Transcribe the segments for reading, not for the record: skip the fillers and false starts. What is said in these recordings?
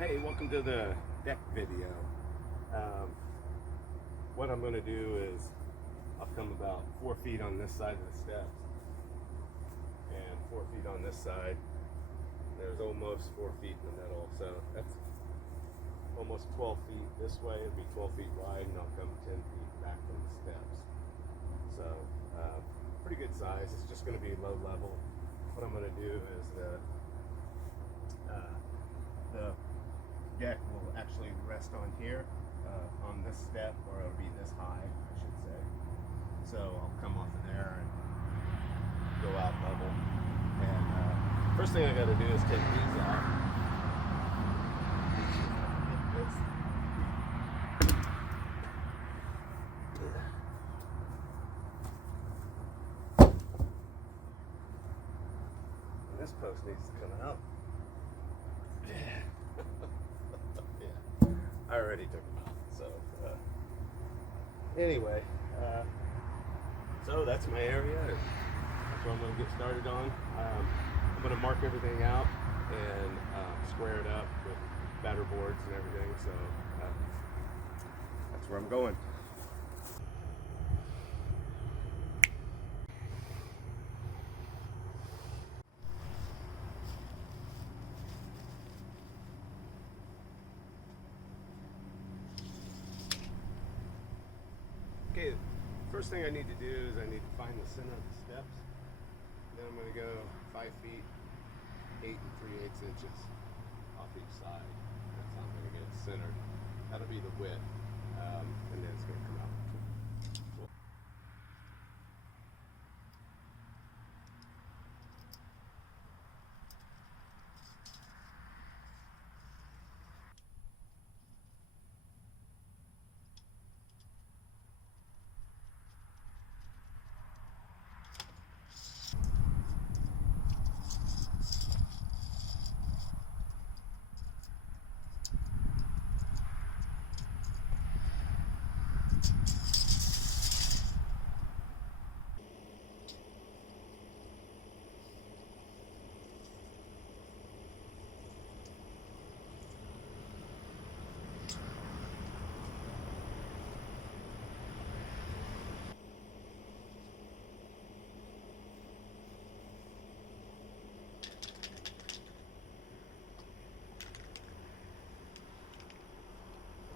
Hey, welcome to the deck video. What I'm going to do is I'll come about 4 feet on this side of the steps and 4 feet on this side. There's almost 4 feet in the middle, so that's almost 12 feet this way. It'll be 12 feet wide, and I'll come 10 feet back from the steps. So pretty good size. It's just going to be low level. What I'm going to do is the deck will actually rest on here, on this step, or it'll be this high, I should say. So I'll come off of there and go out level. And first thing I got to do is take these out. And this post needs to come out. I already took them out. So anyway, so that's my area. That's what I'm going to get started on. I'm going to mark everything out and square it up with batter boards and everything. So that's where I'm going. Okay, first thing I need to do is I need to find the center of the steps. Then I'm going to go 5 feet, 8 3/8 inches off each side. That's how I'm going to get it centered. That'll be the width, and then it's going to come out.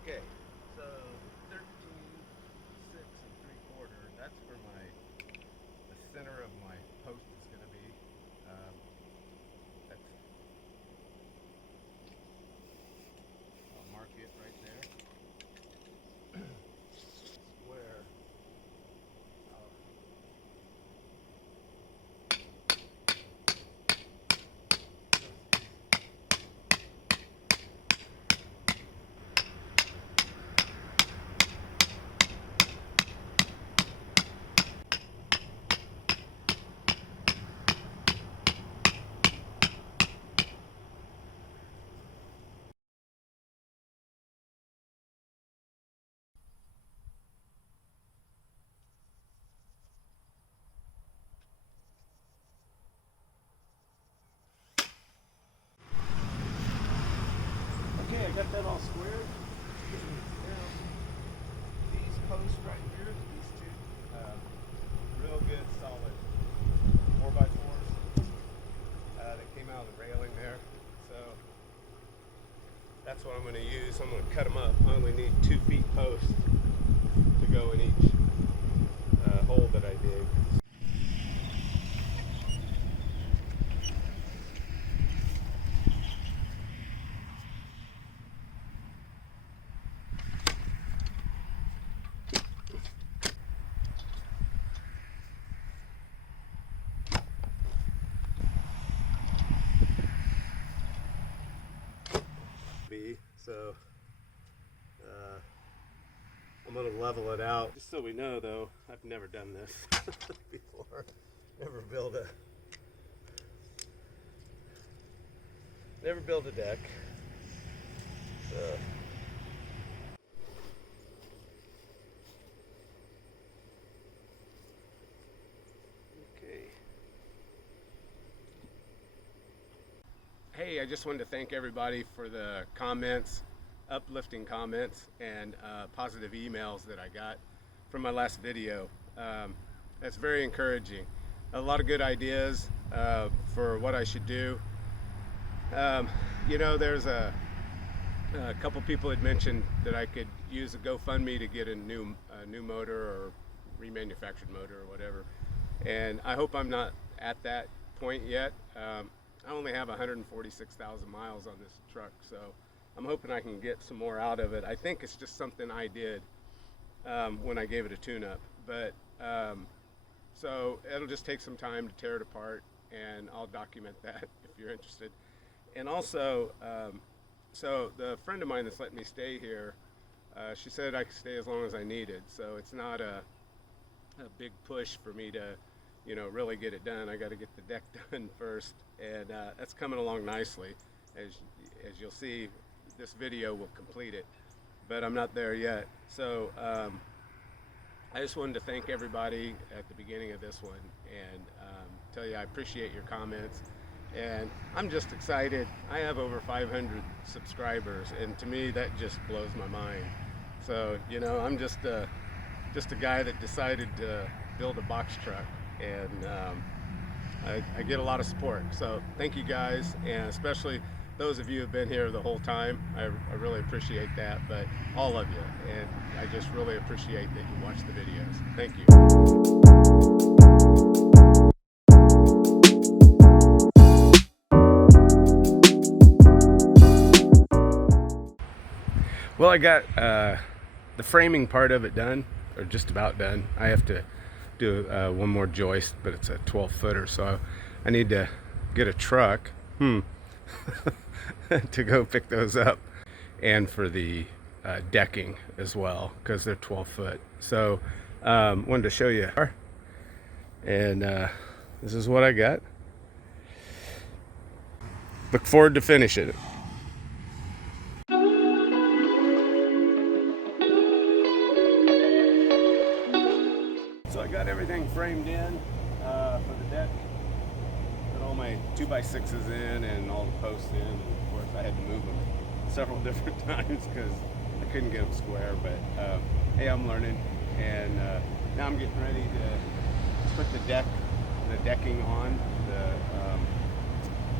Okay, so 13, 6 3/4. That's where the center of my post is going to be. I'll mark it right there. Square. Okay, I got that all squared. Now, these posts right here, these two, real good solid 4x4s. They came out of the railing there. So that's what I'm going to use. I'm going to cut them up. I only need 2 feet posts to go in each hole that I dig. So I'm going to level it out. Just so we know though, I've never done this before. Never built a deck. So okay. Hey, I just wanted to thank everybody for the comments, uplifting comments, and positive emails that I got from my last video. That's very encouraging. A lot of good ideas for what I should do. You know, there's a couple people had mentioned that I could use a GoFundMe to get a new motor or remanufactured motor or whatever. And I hope I'm not at that point yet. I only have 146,000 miles on this truck, so I'm hoping I can get some more out of it. I think it's just something I did when I gave it a tune-up. But so it'll just take some time to tear it apart, and I'll document that if you're interested. And also, so the friend of mine that's letting me stay here, she said I could stay as long as I needed. So it's not a big push for me to, you know, really get it done. I got to get the deck done first, and that's coming along nicely. As you'll see, this video will complete it, but I'm not there yet. So I just wanted to thank everybody at the beginning of this one, and tell you I appreciate your comments. And I'm just excited. I have over 500 subscribers, and to me that just blows my mind. So, you know, I'm just a guy that decided to build a box truck, and I get a lot of support. So thank you guys, and especially those of you who have been here the whole time. I really appreciate that, but all of you, and I just really appreciate that you watch the videos. Thank you. Well, I got the framing part of it done, or just about done. I have to do one more joist, but it's a 12-footer, so I need to get a truck to go pick those up, and for the decking as well, because they're 12-foot. So wanted to show you, and this is what I got. Look forward to finish it. So I got everything framed in for the deck. Put all my 2x6s in and all the posts in, and of course I had to move them several different times because I couldn't get them square. But hey, I'm learning, and now I'm getting ready to put the decking on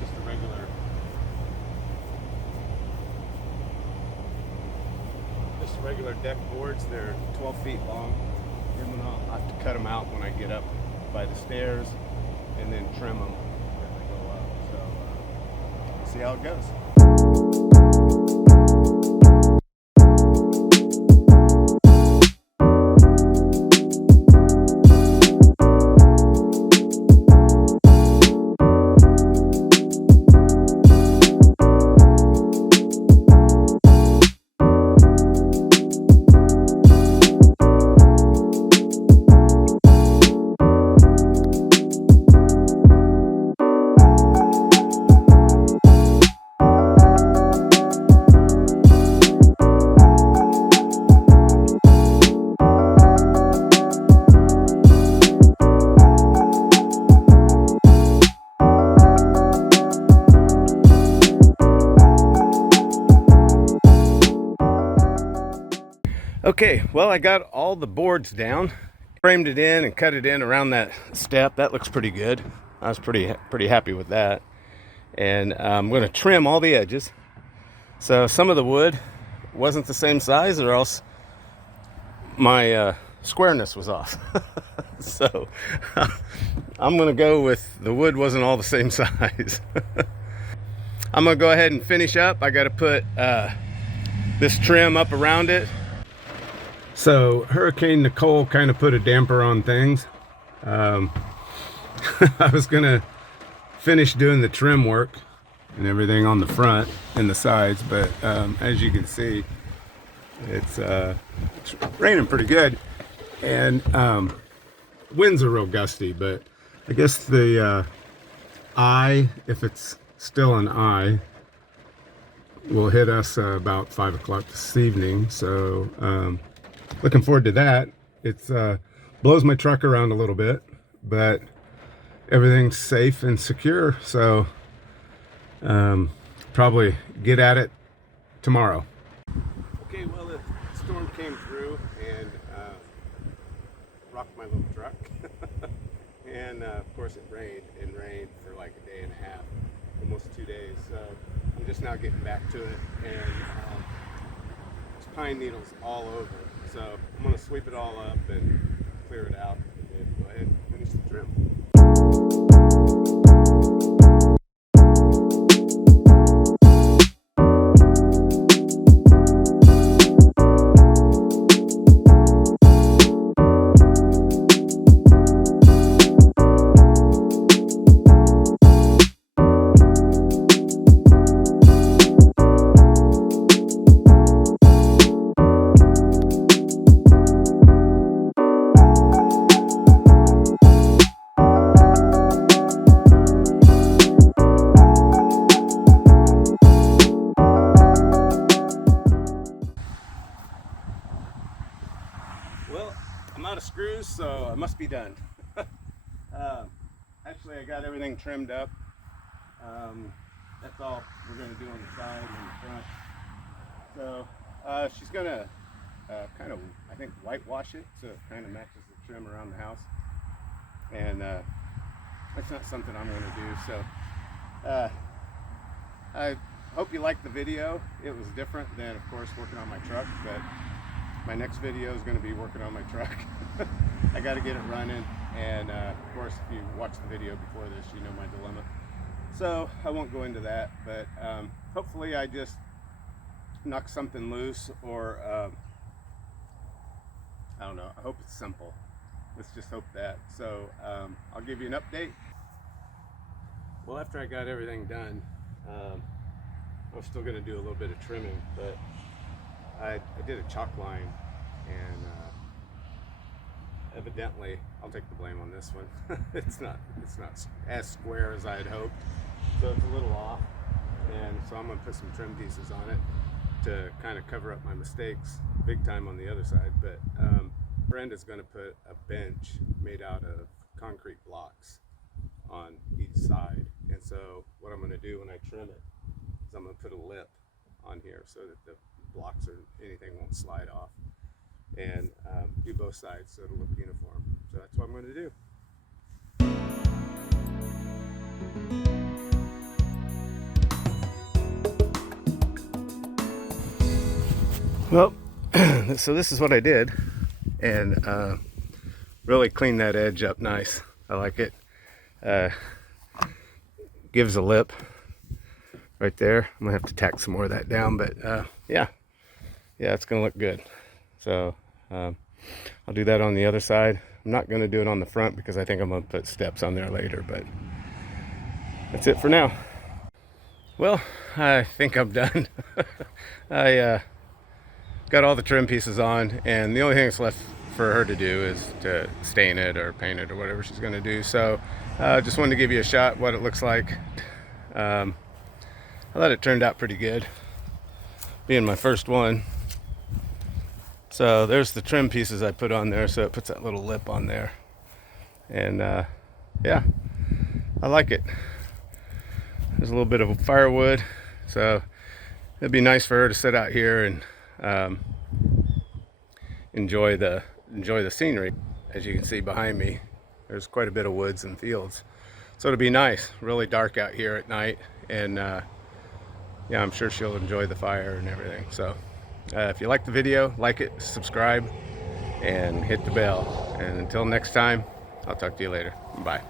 just a regular deck boards. They're 12 feet long. And then I'll have to cut them out when I get up by the stairs, and then trim them as I go up. So we'll see how it goes. Okay, well, I got all the boards down, framed it in and cut it in around that step. That looks pretty good. I was pretty happy with that. And I'm going to trim all the edges. So some of the wood wasn't the same size, or else my squareness was off. So I'm going to go with the wood wasn't all the same size. I'm going to go ahead and finish up. I got to put this trim up around it. So Hurricane Nicole kind of put a damper on things. I was gonna finish doing the trim work and everything on the front and the sides, but as you can see, it's raining pretty good, and winds are real gusty. But I guess the eye, if it's still an eye, will hit us about 5 o'clock this evening. So looking forward to that. It's blows my truck around a little bit, but everything's safe and secure. So probably get at it tomorrow. Okay, well, the storm came through and rocked my little truck. And of course it rained for like a day and a half, almost 2 days. So I'm just now getting back to it, and there's pine needles all over. So I'm gonna sweep it all up and clear it out and go ahead and finish the trim. Well, I'm out of screws, so I must be done. Actually, I got everything trimmed up. That's all we're going to do on the side and the front. So she's going to kind of, I think, whitewash it so it kind of matches the trim around the house. And that's not something I'm going to do. So I hope you liked the video. It was different than, of course, working on my truck, but my next video is going to be working on my truck. I got to get it running, and of course, if you watch the video before this, you know my dilemma. So I won't go into that, but hopefully I just knock something loose, or I don't know. I hope it's simple. Let's just hope that. So I'll give you an update. Well, after I got everything done, I was still going to do a little bit of trimming, but I did a chalk line, and evidently, I'll take the blame on this one. it's not as square as I had hoped, so it's a little off, and so I'm gonna put some trim pieces on it to kind of cover up my mistakes big time on the other side. But Brenda's gonna put a bench made out of concrete blocks on each side, and so what I'm gonna do when I trim it is I'm gonna put a lip on here so that the blocks or anything won't slide off, and do both sides so it'll look uniform. So that's what I'm going to do. Well, so this is what I did, and really cleaned that edge up nice. I like it. Gives a lip right there. I'm gonna have to tack some more of that down, but yeah, it's gonna look good. So I'll do that on the other side. I'm not gonna do it on the front because I think I'm gonna put steps on there later, but that's it for now. Well, I think I'm done. I got all the trim pieces on, and the only thing that's left for her to do is to stain it or paint it or whatever she's gonna do. So just wanted to give you a shot what it looks like. I thought it turned out pretty good, being my first one. So there's the trim pieces I put on there, so it puts that little lip on there. And yeah, I like it. There's a little bit of firewood, so it'd be nice for her to sit out here and enjoy the scenery. As you can see behind me, there's quite a bit of woods and fields. So it'll be nice, really dark out here at night, and yeah, I'm sure she'll enjoy the fire and everything. So if you like the video, like it, subscribe, and hit the bell. And until next time, I'll talk to you later. Bye.